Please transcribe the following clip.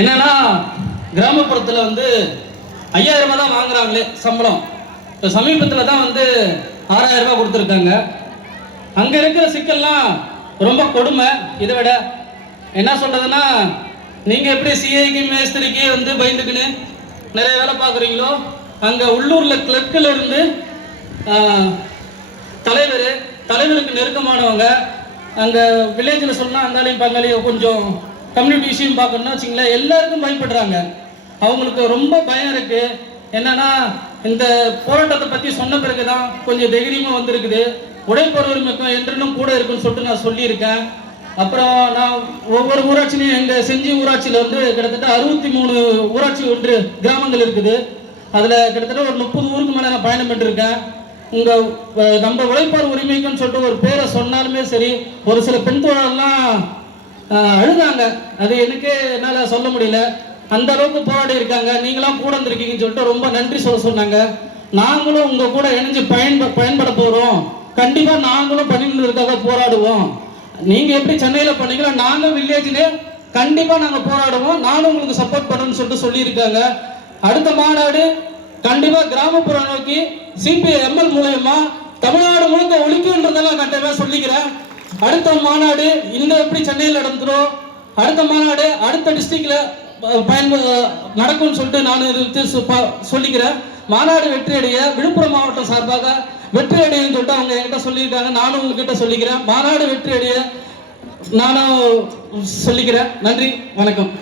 என்னன்னா கிராமப்புறத்தில் வந்து 5000 ரூபாய் தான் வாங்குறாங்களே சம்பளம். இப்போ சமீபத்தில் தான் வந்து 6000 ரூபாய் கொடுத்துருக்காங்க. அங்கே இருக்கிற சிக்கல்லாம் ரொம்ப கொடுமை. இதை விட என்ன சொல்கிறதுன்னா, நீங்கள் எப்படி சிஐக்கு மேஸ்திரிக்கு வந்து பயந்துக்குன்னு நிறைய வேலை பார்க்குறீங்களோ, அங்கே உள்ளூரில் கிளர்க்கில் இருந்து தலைவருக்கு நெருக்கமானவங்க, அங்கே வில்லேஜில் சொன்னால் அந்தாலையும் பங்காளியும் கொஞ்சம் கம்யூனிட்டி விஷயம் பார்க்கணும்னா வச்சுங்களேன், எல்லாருக்கும் பயப்படுறாங்க. அவங்களுக்கு ரொம்ப பயம் இருக்குது. என்னன்னா, இந்த போராட்டத்தை பற்றி சொன்ன பிறகு தான் கொஞ்சம் தைரியமாக வந்திருக்குது. உடைப்பொருள் உரிமைக்கும் என்றும் கூட இருக்குன்னு சொல்லிட்டு நான் சொல்லியிருக்கேன். அப்புறம் நான் ஒவ்வொரு ஊராட்சிலையும் எங்கள் செஞ்சி ஊராட்சியில் வந்து கிட்டத்தட்ட 63 ஊராட்சி ஒன்று கிராமங்கள் இருக்குது. அதில் கிட்டத்தட்ட ஒரு 30 ஊருக்கு மேலே நான் பயணம் பண்ணிருக்கேன். உங்கள் நம்ம உழைப்பார் உரிமைக்குன்னு சொல்லிட்டு ஒரு பேரை சொன்னாலுமே சரி, ஒரு சில பெண் தோழர்லாம் அழுதாங்க. அது எனக்கு என்னால் சொல்ல முடியல. அந்த அளவுக்கு போராடி இருக்காங்க. நீங்களாம் கூட இருந்திருக்கீங்கன்னு சொல்லிட்டு ரொம்ப நன்றி சொன்னாங்க. நாங்களும் உங்கள் கூட இணைஞ்சு பயன்பட போகிறோம். கண்டிப்பாக நாங்களும் பண்ணிக்கிறதுக்காக போராடுவோம். நீங்கள் எப்படி சென்னையில் பண்ணீங்களோ நாங்கள் வில்லேஜ்லேயே கண்டிப்பாக நாங்கள் போராடுவோம். நானும் உங்களுக்கு சப்போர்ட் பண்ணுறேன்னு சொல்லிட்டு சொல்லியிருக்காங்க. அடுத்த மாநாடு கண்டிப்பாக கிராமப்புறம் நோக்கி CPI-ML மூலயமா தமிழ்நாடு முழுக்க ஒழிக்குன்றதெல்லாம் கண்டிப்பாக சொல்லிக்கிறேன். அடுத்த மாநாடு இன்னும் எப்படி சென்னையில் நடந்துடும், அடுத்த மாநாடு அடுத்த டிஸ்ட்ரிக்டில் நடக்கும்னு சொல்லிட்டு நான் இது சொல்லிக்கிறேன். மாநாடு வெற்றியடைய விழுப்புரம் மாவட்டம் சார்பாக வெற்றி அடையன்னு சொல்லிட்டு அவங்க என்கிட்ட சொல்லியிருக்காங்க. நானும் உங்ககிட்ட சொல்லிக்கிறேன். மாநாடு வெற்றி அடைய நானும் சொல்லிக்கிறேன். நன்றி, வணக்கம்.